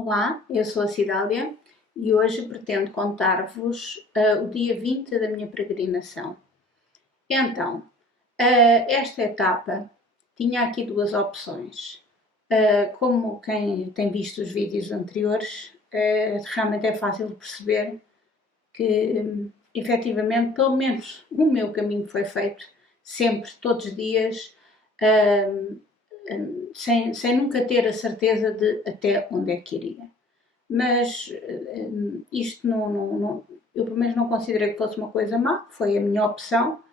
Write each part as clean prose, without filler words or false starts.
Olá, eu sou a Cidália e hoje pretendo contar-vos o dia 20 da minha peregrinação. Então, esta etapa tinha aqui duas opções. Como quem tem visto os vídeos anteriores, realmente é fácil de perceber que, efetivamente, pelo menos o meu caminho foi feito sempre, todos os dias, sem nunca ter a certeza de até onde é que iria. Mas isto eu pelo menos não considerei que fosse uma coisa má, foi a minha opção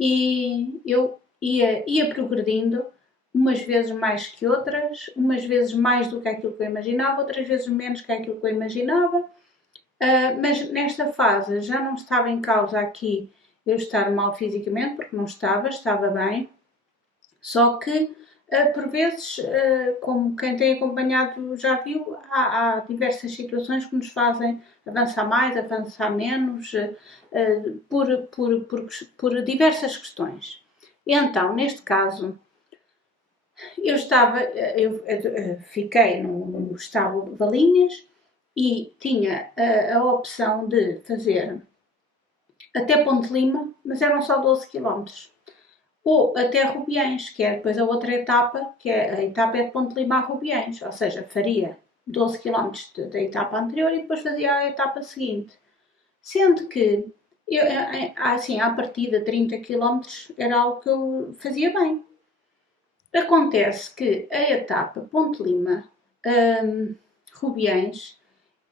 e eu ia progredindo, umas vezes mais que outras, umas vezes mais do que aquilo que eu imaginava, outras vezes menos que aquilo que eu imaginava, mas nesta fase já não estava em causa aqui eu estar mal fisicamente, porque não estava bem, só que por vezes, como quem tem acompanhado já viu, há diversas situações que nos fazem avançar mais, avançar menos, por diversas questões. E então, neste caso, eu fiquei no estábulo de Valinhas e tinha a opção de fazer até Ponte Lima, mas eram só 12 quilómetros ou até Rubiães, que é depois a outra etapa, que é a etapa é de Ponte Lima a Rubiães, ou seja, faria 12 quilómetros da etapa anterior e depois fazia a etapa seguinte. Sendo que, assim, à partida 30 quilómetros era algo que eu fazia bem. Acontece que a etapa Ponte Lima Rubiães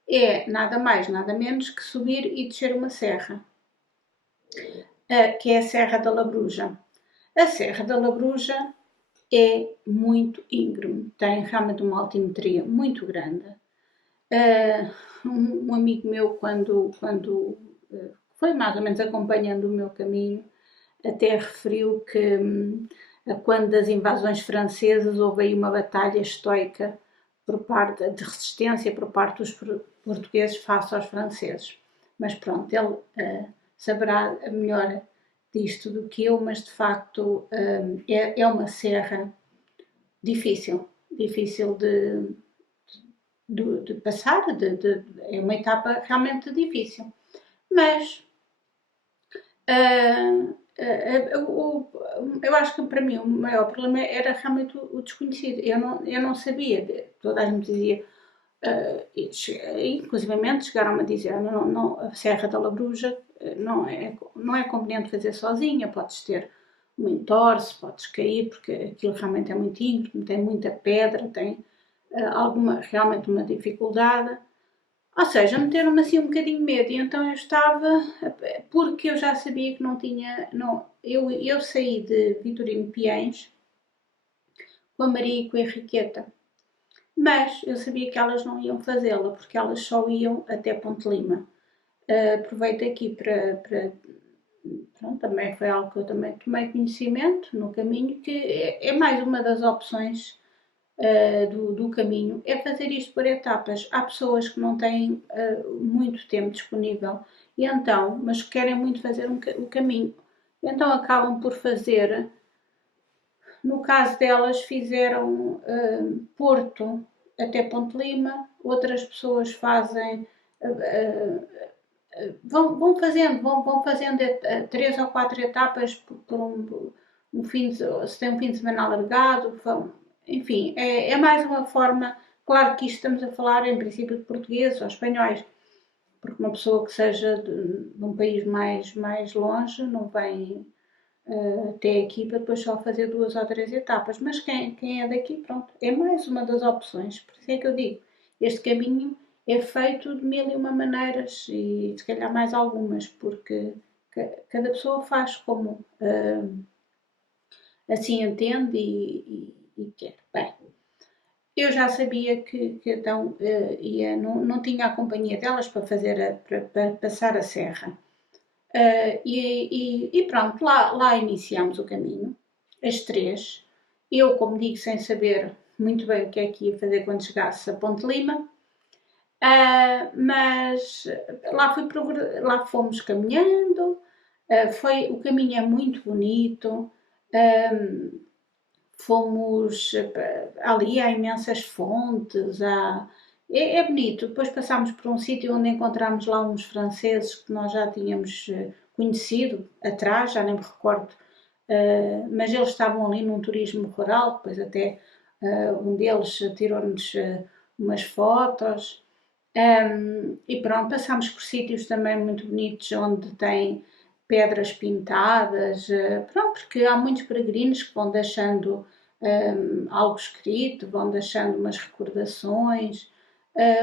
é nada mais, nada menos que subir e descer uma serra, que é a Serra da Labruja. A Serra da Labruja é muito íngreme, tem realmente uma altimetria muito grande. Um amigo meu, quando foi mais ou menos acompanhando o meu caminho, até referiu que quando das invasões francesas houve aí uma batalha estoica por parte de resistência por parte dos portugueses face aos franceses. Mas pronto, ele saberá melhor disto do que eu, mas de facto é uma serra difícil de passar, é uma etapa realmente difícil. Mas eu acho que para mim o maior problema era realmente o desconhecido. Eu não sabia, toda a gente dizia, inclusivamente chegaram-me a dizer, a Serra da Labruja não é conveniente fazer sozinha, podes ter um entorse, podes cair, porque aquilo realmente é muito íngreme, tem muita pedra, tem realmente uma dificuldade. Ou seja, meteram-me assim um bocadinho de medo, e então eu estava, porque eu já sabia que não tinha, não, eu saí de Vitorino Piens com a Maria e com a Henriqueta, mas eu sabia que elas não iam fazê-la, porque elas só iam até Ponte Lima. Aproveito aqui pronto, também foi algo que eu também tomei conhecimento no caminho, que é mais uma das opções do caminho, é fazer isto por etapas. Há pessoas que não têm muito tempo disponível e então, mas querem muito fazer o caminho. Então acabam por fazer, no caso delas, fizeram Porto até Ponte Lima, outras pessoas fazem vão fazendo 3 ou 4 etapas por um fim de, se tem um fim de semana alargado, enfim, é mais uma forma, claro que isto estamos a falar em princípio de portugueses ou espanhóis, porque uma pessoa que seja de um país mais longe não vem até aqui para depois só fazer 2 ou 3 etapas, mas quem é daqui, pronto, é mais uma das opções, por isso é que eu digo, este caminho é feito de mil e uma maneiras e se calhar mais algumas, porque cada pessoa faz como assim entende e quer. Bem, eu já sabia que então não tinha a companhia delas para para passar a serra. E pronto, lá iniciamos o caminho, as três. Eu, como digo, sem saber muito bem o que é que ia fazer quando chegasse a Ponte Lima, mas lá fomos caminhando, o caminho é muito bonito, fomos ali, há imensas fontes, é bonito. Depois passámos por um sítio onde encontramos lá uns franceses que nós já tínhamos conhecido atrás, já nem me recordo, mas eles estavam ali num turismo rural, depois até um deles tirou-nos umas fotos. E pronto, passámos por sítios também muito bonitos onde tem pedras pintadas, pronto, porque há muitos peregrinos que vão deixando algo escrito, vão deixando umas recordações.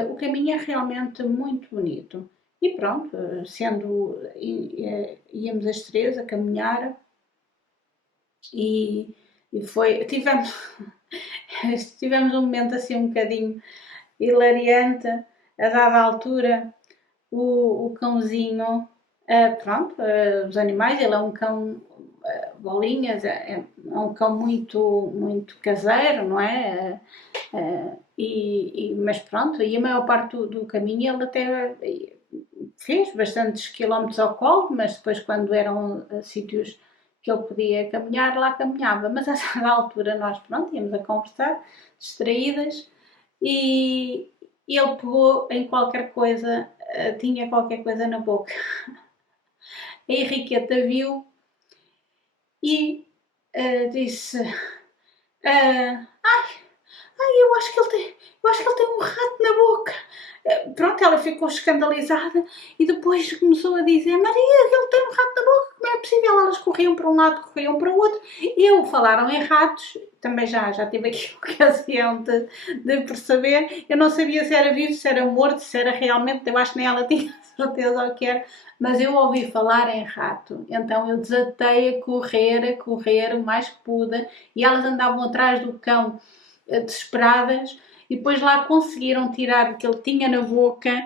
O caminho é realmente muito bonito. E pronto, íamos as três a caminhar e, tivemos um momento assim um bocadinho hilariante, a dada altura, o cãozinho, pronto, os animais, ele é um cão, bolinhas, um cão muito caseiro, não é? Mas pronto, e a maior parte do caminho ele até fez bastantes quilómetros ao colo, mas depois quando eram sítios que ele podia caminhar, lá caminhava. Mas a certa altura nós, pronto, íamos a conversar, distraídas, e ele pegou em qualquer coisa, tinha qualquer coisa na boca. A Henriqueta viu e disse: eu acho que ele tem um rato na boca. Pronto, ela ficou escandalizada e depois começou a dizer: Maria, ele tem um rato na boca, como é possível? Elas corriam para um lado, corriam para o outro. Falaram em ratos, também já tive aqui a ocasião de perceber. Eu não sabia se era vivo, se era morto, se era realmente, eu acho que nem ela tinha certeza o que era, mas eu ouvi falar em rato. Então eu desatei a correr o mais que pude, e elas andavam atrás do cão desesperadas, e depois lá conseguiram tirar o que ele tinha na boca,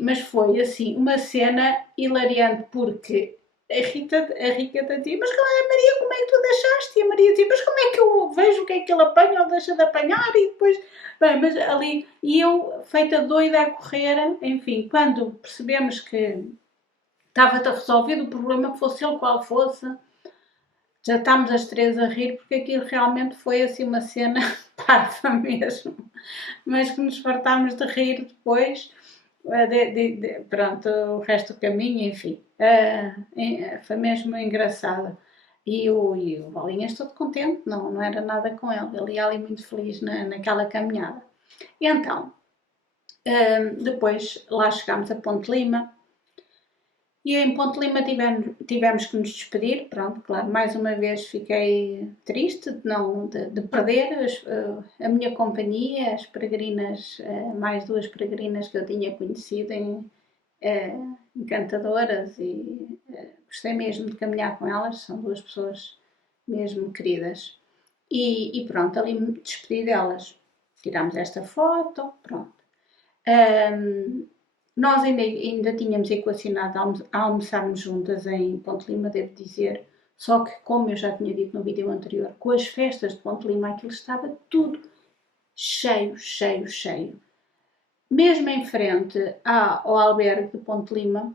mas foi assim uma cena hilariante, porque a Rita dizia: mas Maria, como é que tu deixaste? E a Maria dizia: mas como é que eu vejo o que é que ele apanha ou deixa de apanhar? E depois, bem, mas ali, e eu feita doida a correr, enfim, quando percebemos que estava resolvido o problema, fosse ele qual fosse, já estávamos as três a rir, porque aquilo realmente foi assim uma cena parva mesmo, mas que nos fartámos de rir depois, pronto, o resto do caminho, enfim, foi mesmo engraçado. E o Bolinhas todo contente, não era nada com ele ia ali muito feliz naquela caminhada. E então, depois lá chegámos a Ponte Lima, e em Ponte Lima tivemos que nos despedir, pronto, claro, mais uma vez fiquei triste de perder a minha companhia, as peregrinas, mais duas peregrinas que eu tinha conhecido, encantadoras, e gostei mesmo de caminhar com elas, são duas pessoas mesmo queridas. E pronto, ali me despedi delas, tirámos esta foto, pronto. Nós ainda tínhamos equacionado a almoçarmos juntas em Ponte Lima, devo dizer, só que, como eu já tinha dito no vídeo anterior, com as festas de Ponte Lima aquilo estava tudo cheio. Mesmo em frente ao albergue de Ponte Lima,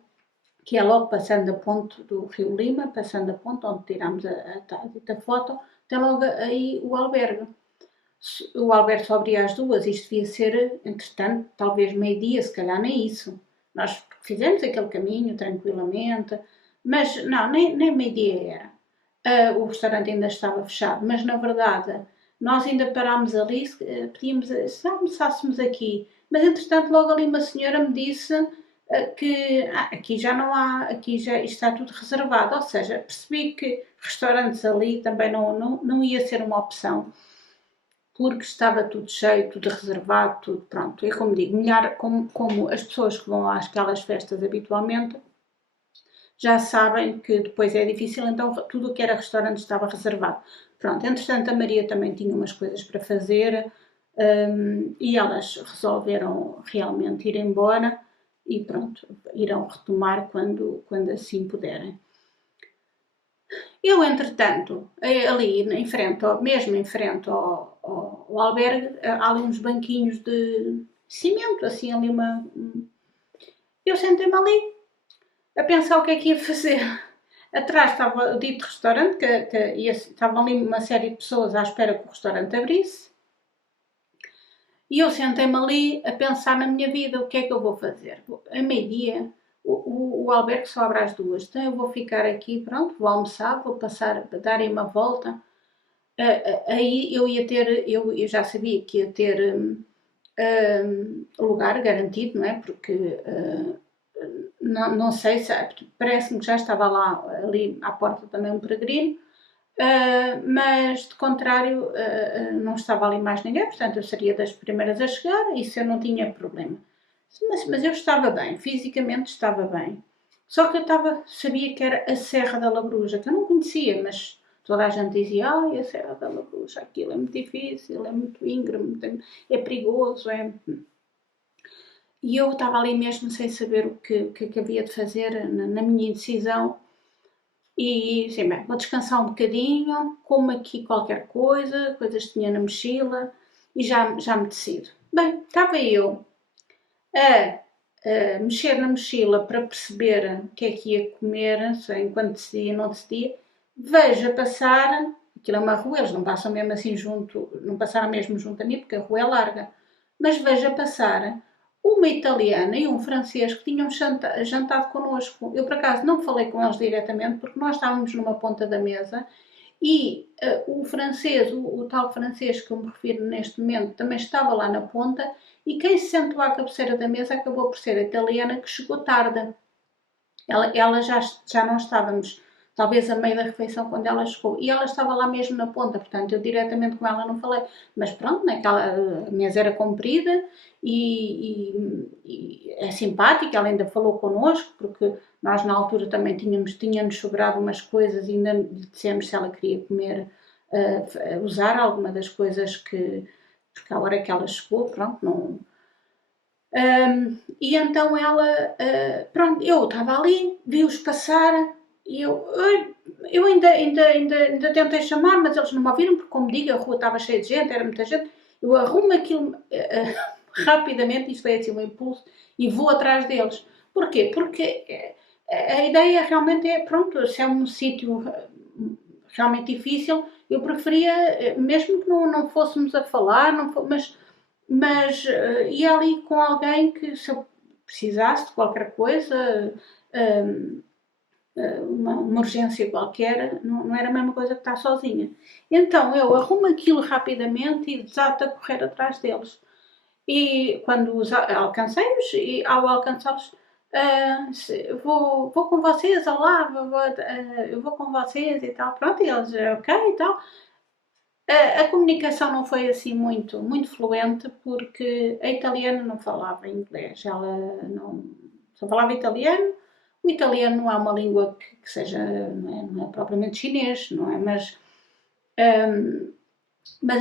que é logo passando a ponte do Rio Lima, passando a ponte onde tirámos a foto, tem logo aí o albergue. O albergue só abria às 2, isto devia ser, entretanto, talvez meio-dia, se calhar nem isso. Nós fizemos aquele caminho tranquilamente, mas não, nem meio-dia era. O restaurante ainda estava fechado, mas na verdade nós ainda parámos ali, pedíamos se almoçássemos aqui, mas entretanto logo ali uma senhora me disse que aqui já não há, aqui já está tudo reservado, ou seja, percebi que restaurantes ali também não ia ser uma opção, porque estava tudo cheio, tudo reservado, tudo pronto. É como digo, como as pessoas que vão àquelas festas habitualmente já sabem que depois é difícil, então tudo o que era restaurante estava reservado. Pronto, entretanto a Maria também tinha umas coisas para fazer, e elas resolveram realmente ir embora e pronto, irão retomar quando assim puderem. Eu, entretanto, ali mesmo em frente ao albergue, há ali uns banquinhos de cimento, assim, ali Eu sentei-me ali a pensar o que é que ia fazer. Atrás estava o dito restaurante, estavam ali uma série de pessoas à espera que o restaurante abrisse. E eu sentei-me ali a pensar na minha vida, o que é que eu vou fazer? A meio-dia, o albergue só abre às 2, então eu vou ficar aqui, pronto, vou almoçar, vou passar, dar aí uma volta. Aí eu ia ter, eu já sabia que ia ter lugar garantido, não é? Porque não sei se, parece-me que já estava lá, ali à porta também um peregrino, mas de contrário não estava ali mais ninguém, portanto eu seria das primeiras a chegar, isso eu não tinha problema. Mas eu estava bem, fisicamente estava bem. Só que eu sabia que era a Serra da Labruja, que eu não conhecia, mas toda a gente dizia, ai, a Serra da Labruja, aquilo é muito difícil, é muito íngreme, é perigoso, é... E eu estava ali mesmo sem saber o que havia de fazer na minha indecisão. E assim, bem, vou descansar um bocadinho, como aqui qualquer coisa, coisas que tinha na mochila e já me decido. Bem, estava eu a mexer na mochila para perceber o que é que ia comer, enquanto decidia ou não decidia. Vejo a passar, aquilo é uma rua, eles não passam mesmo assim junto, não passaram mesmo junto a mim porque a rua é larga, mas vejo a passar uma italiana e um francês que tinham jantado connosco. Eu, por acaso, não falei com eles diretamente porque nós estávamos numa ponta da mesa e o francês, o tal francês que eu me refiro neste momento, também estava lá na ponta e quem se sentou à cabeceira da mesa acabou por ser a italiana que chegou tarde. Ela já não estávamos, talvez a meio da refeição, quando ela chegou. E ela estava lá mesmo na ponta, portanto, eu diretamente com ela não falei. Mas pronto, a mesa era comprida e é simpática, ela ainda falou connosco, porque nós na altura também tínhamos sobrado umas coisas e ainda lhe dissemos se ela queria comer, usar alguma das coisas que, porque à hora que ela chegou, pronto, não, e então ela, pronto, eu estava ali, vi-os passar e eu ainda tentei chamar, mas eles não me ouviram, porque, como digo, a rua estava cheia de gente, era muita gente. Eu arrumo aquilo rapidamente, isto foi assim um impulso, e vou atrás deles. Porquê? Porque a ideia realmente é, pronto, se é um sítio realmente difícil, eu preferia, mesmo que não fôssemos a falar, mas ia ali com alguém que, se eu precisasse de qualquer coisa, uma urgência qualquer, não era a mesma coisa que estar sozinha. Então eu arrumo aquilo rapidamente e desato a correr atrás deles. E quando os alcancei-os, e ao alcançá-los, vou com vocês, olá, eu vou com vocês e tal. Pronto, e eles, ok e tal. A comunicação não foi assim muito fluente porque a italiana não falava inglês, ela não só falava italiano. O italiano não é uma língua que seja, não é propriamente chinês, não é? Mas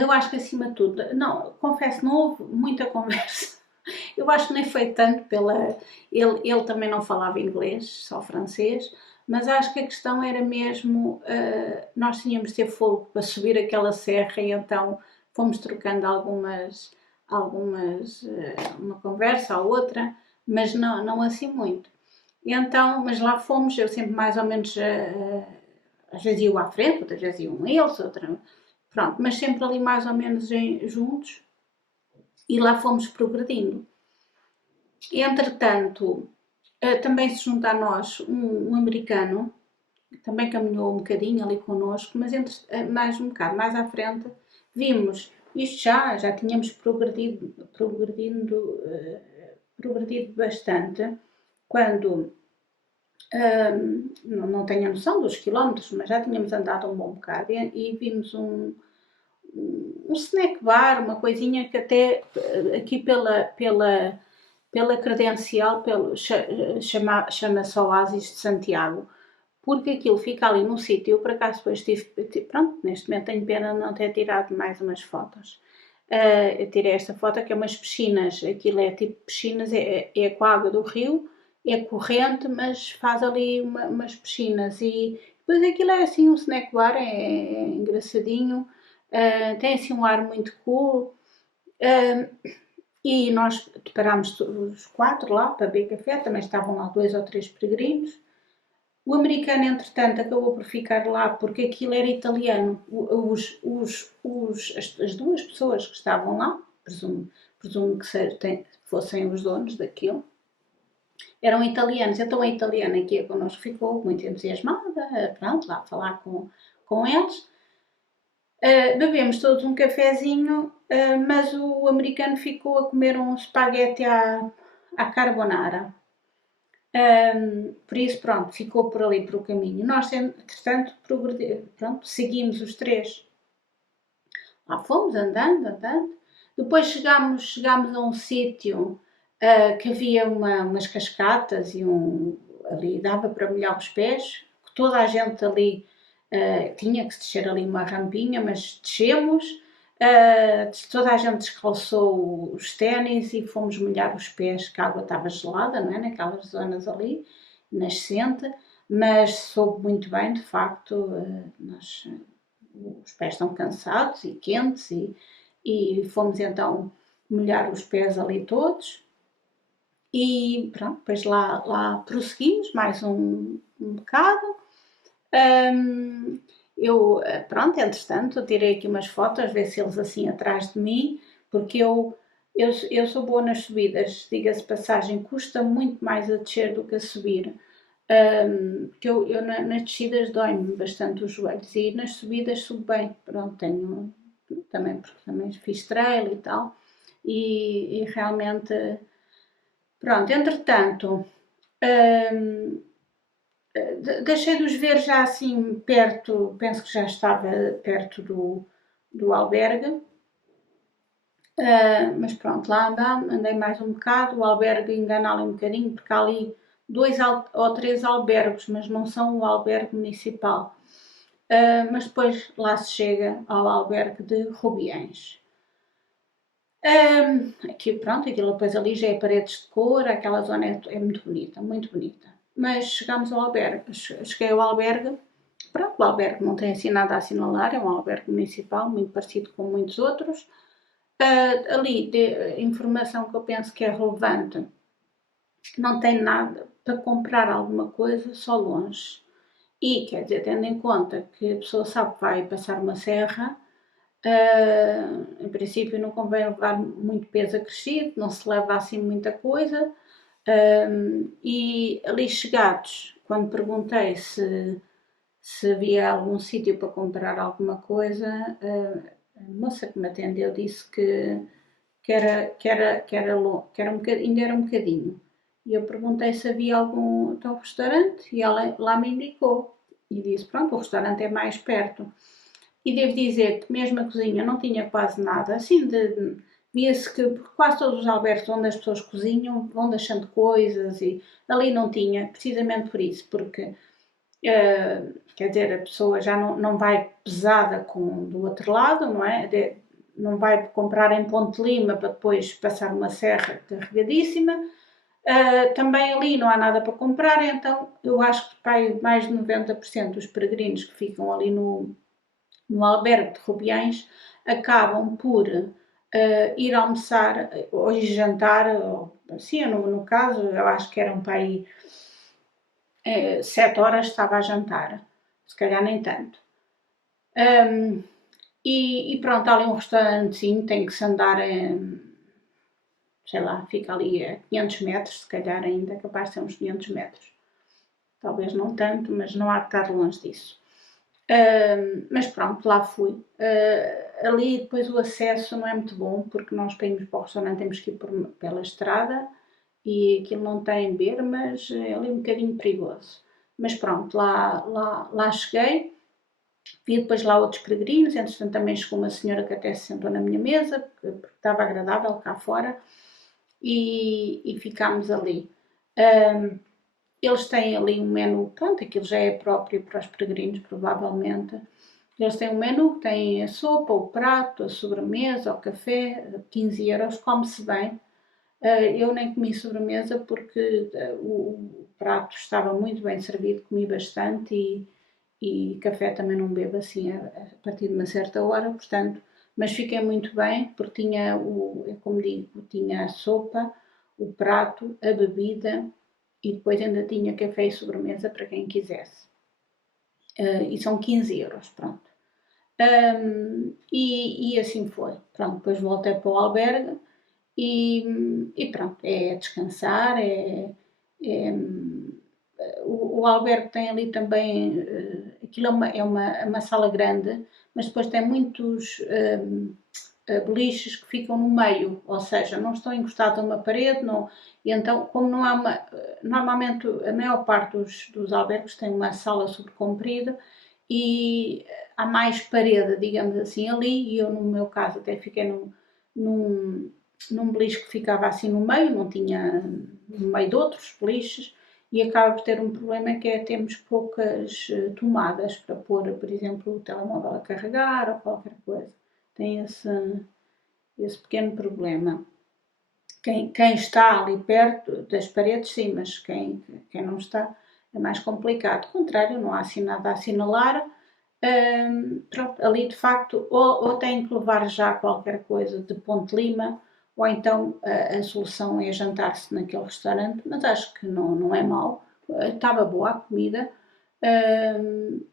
eu acho que acima de tudo, não, confesso, não houve muita conversa. Eu acho que nem foi tanto pela. Ele também não falava inglês, só francês, mas acho que a questão era mesmo. Nós tínhamos de ter fogo para subir aquela serra e então fomos trocando uma conversa ou outra, mas não assim muito. E então, mas lá fomos, eu sempre mais ou menos. Às vezes iam à frente, outras vezes iam eles, pronto, mas sempre ali mais ou menos juntos e lá fomos progredindo. Entretanto, também se junta a nós um americano, que também caminhou um bocadinho ali connosco, mas mais um bocado mais à frente, vimos, isto já tínhamos progredido bastante, quando, não tenho a noção dos quilómetros, mas já tínhamos andado um bom bocado e vimos um snack bar, uma coisinha que até aqui pela credencial, chama-se Oásis de Santiago, porque aquilo fica ali num sítio. Eu, por acaso, depois pronto, neste momento tenho pena de não ter tirado mais umas fotos. Eu tirei esta foto que é umas piscinas, aquilo é tipo piscinas, é com a água do rio, é corrente, mas faz ali umas piscinas e depois aquilo é assim um snack bar, é engraçadinho, tem assim um ar muito cool. E nós parámos os 4 lá para beber café, também estavam lá 2 ou 3 peregrinos. O americano, entretanto, acabou por ficar lá porque aquilo era italiano. As duas pessoas que estavam lá, presumo que fossem os donos daquilo. Eram italianos, então a italiana que ia connosco ficou muito entusiasmada, pronto, lá a falar com eles. Bebemos todos um cafezinho, mas o americano ficou a comer um espaguete à carbonara. Por isso, pronto, ficou por ali para o caminho. Nós, entretanto, pronto, seguimos os três. Lá fomos andando. Depois chegámos a um sítio que havia umas cascatas e ali dava para molhar os pés. Toda a gente ali tinha que se descer ali uma rampinha, mas descemos. Toda a gente descalçou os ténis e fomos molhar os pés, que a água estava gelada, não é? Naquelas zonas ali, nascente, mas soube muito bem, de facto, os pés estão cansados e quentes e fomos então molhar os pés ali todos e pronto, depois lá prosseguimos mais um bocado. Pronto, entretanto, tirei aqui umas fotos, ver se eles assim atrás de mim, porque eu sou boa nas subidas, diga-se passagem, custa muito mais a descer do que a subir. Porque eu nas descidas dói-me bastante os joelhos e nas subidas subo bem, pronto, porque também fiz trail e tal, e realmente, pronto, entretanto, deixei de os ver já assim perto, penso que já estava perto do albergue, mas pronto, lá andei mais um bocado, o albergue engana-lhe um bocadinho, porque há ali 2 ou 3 albergues, mas não são o albergue municipal. Mas depois lá se chega ao albergue de Rubiães. Aqui, pronto, aquilo depois ali já é paredes de cor, aquela zona é muito bonita, muito bonita. Mas chegámos ao albergue, cheguei ao albergue, pronto, o albergue não tem assim nada a assinalar, é um albergue municipal, muito parecido com muitos outros. Ali, de informação que eu penso que é relevante, não tem nada para comprar alguma coisa, só longe. E, quer dizer, tendo em conta que a pessoa sabe que vai passar uma serra, em princípio não convém levar muito peso acrescido, não se leva assim muita coisa. E ali chegados, quando perguntei se havia algum sítio para comprar alguma coisa, a moça que me atendeu disse ainda era um bocadinho. E eu perguntei se havia algum tal restaurante e ela lá me indicou. E disse, pronto, o restaurante é mais perto. E devo dizer que mesmo a cozinha não tinha quase nada, assim, via-se que quase todos os albergues onde as pessoas cozinham vão deixando coisas e ali não tinha, precisamente por isso, porque quer dizer, a pessoa já não vai pesada do outro lado, não é? Não vai comprar em Ponte Lima para depois passar uma serra carregadíssima. Também ali não há nada para comprar, então eu acho que mais de 90% dos peregrinos que ficam ali no albergue de Rubiães acabam por ir almoçar ou jantar, assim, no caso, eu acho que eram para aí 7 horas estava a jantar, se calhar nem tanto. E pronto, há ali um restaurantezinho, tem que se andar, sei lá, fica ali a 500 metros, se calhar ainda, capaz de ser uns 500 metros. Talvez não tanto, mas não há de estar longe disso. Mas pronto, lá fui. Ali depois o acesso não é muito bom, porque nós para irmos para o restaurante temos que ir pela estrada e aquilo não tem bermas, é ali um bocadinho perigoso. Mas pronto, lá cheguei, vi depois lá outros peregrinos, entretanto também chegou uma senhora que até se sentou na minha mesa, porque estava agradável cá fora, e ficámos ali. Eles têm ali um menu, pronto, aquilo já é próprio para os peregrinos, provavelmente. Eles têm um menu, têm a sopa, o prato, a sobremesa, o café, 15 euros, come-se bem. Eu nem comi sobremesa porque o prato estava muito bem servido, comi bastante e café também não bebo assim a partir de uma certa hora, portanto, mas fiquei muito bem porque tinha, como digo, tinha a sopa, o prato, a bebida e depois ainda tinha café e sobremesa para quem quisesse. E são 15 euros, pronto. E assim foi. Pronto, depois voltei para o albergue e pronto, é descansar, é o albergue tem ali também, aquilo é uma sala grande, mas depois tem muitos beliches que ficam no meio, ou seja, não estão encostados a uma parede, não, e então, como não há uma. Normalmente, a maior parte dos albergues tem uma sala super comprida e há mais parede, digamos assim, ali, e eu, no meu caso, até fiquei num, num beliche que ficava assim no meio, não tinha no meio de outros beliches, e acaba por ter um problema que é termos poucas tomadas para pôr, por exemplo, o telemóvel a carregar ou qualquer coisa. Tem esse pequeno problema. Quem está ali perto das paredes, sim, mas quem não está é mais complicado. Ao contrário, não há assim nada a assinalar. Pronto, ali de facto, ou tem que levar já qualquer coisa de Ponte Lima, ou então a solução é jantar-se naquele restaurante, mas acho que não é mau. Estava boa a comida.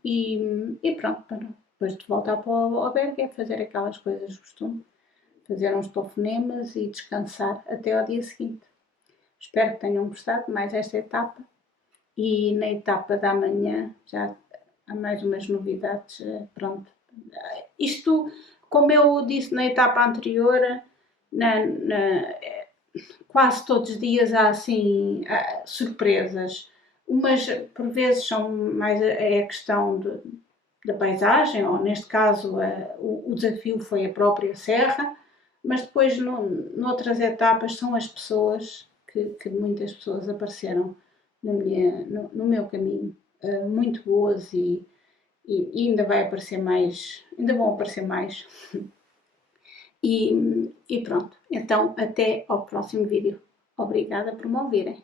E pronto, depois de voltar para o albergue é fazer aquelas coisas de costume, fazer uns telefonemas e descansar até ao dia seguinte. Espero que tenham gostado de mais esta etapa e na etapa da manhã já há mais umas novidades. Pronto. Isto, como eu disse na etapa anterior, quase todos os dias há assim surpresas. Umas por vezes são mais a questão da paisagem, ou neste caso o desafio foi a própria serra, mas depois noutras etapas são as pessoas que muitas pessoas apareceram no meu caminho, muito boas e ainda vai aparecer mais, ainda vão aparecer mais. E pronto, então até ao próximo vídeo. Obrigada por me ouvirem.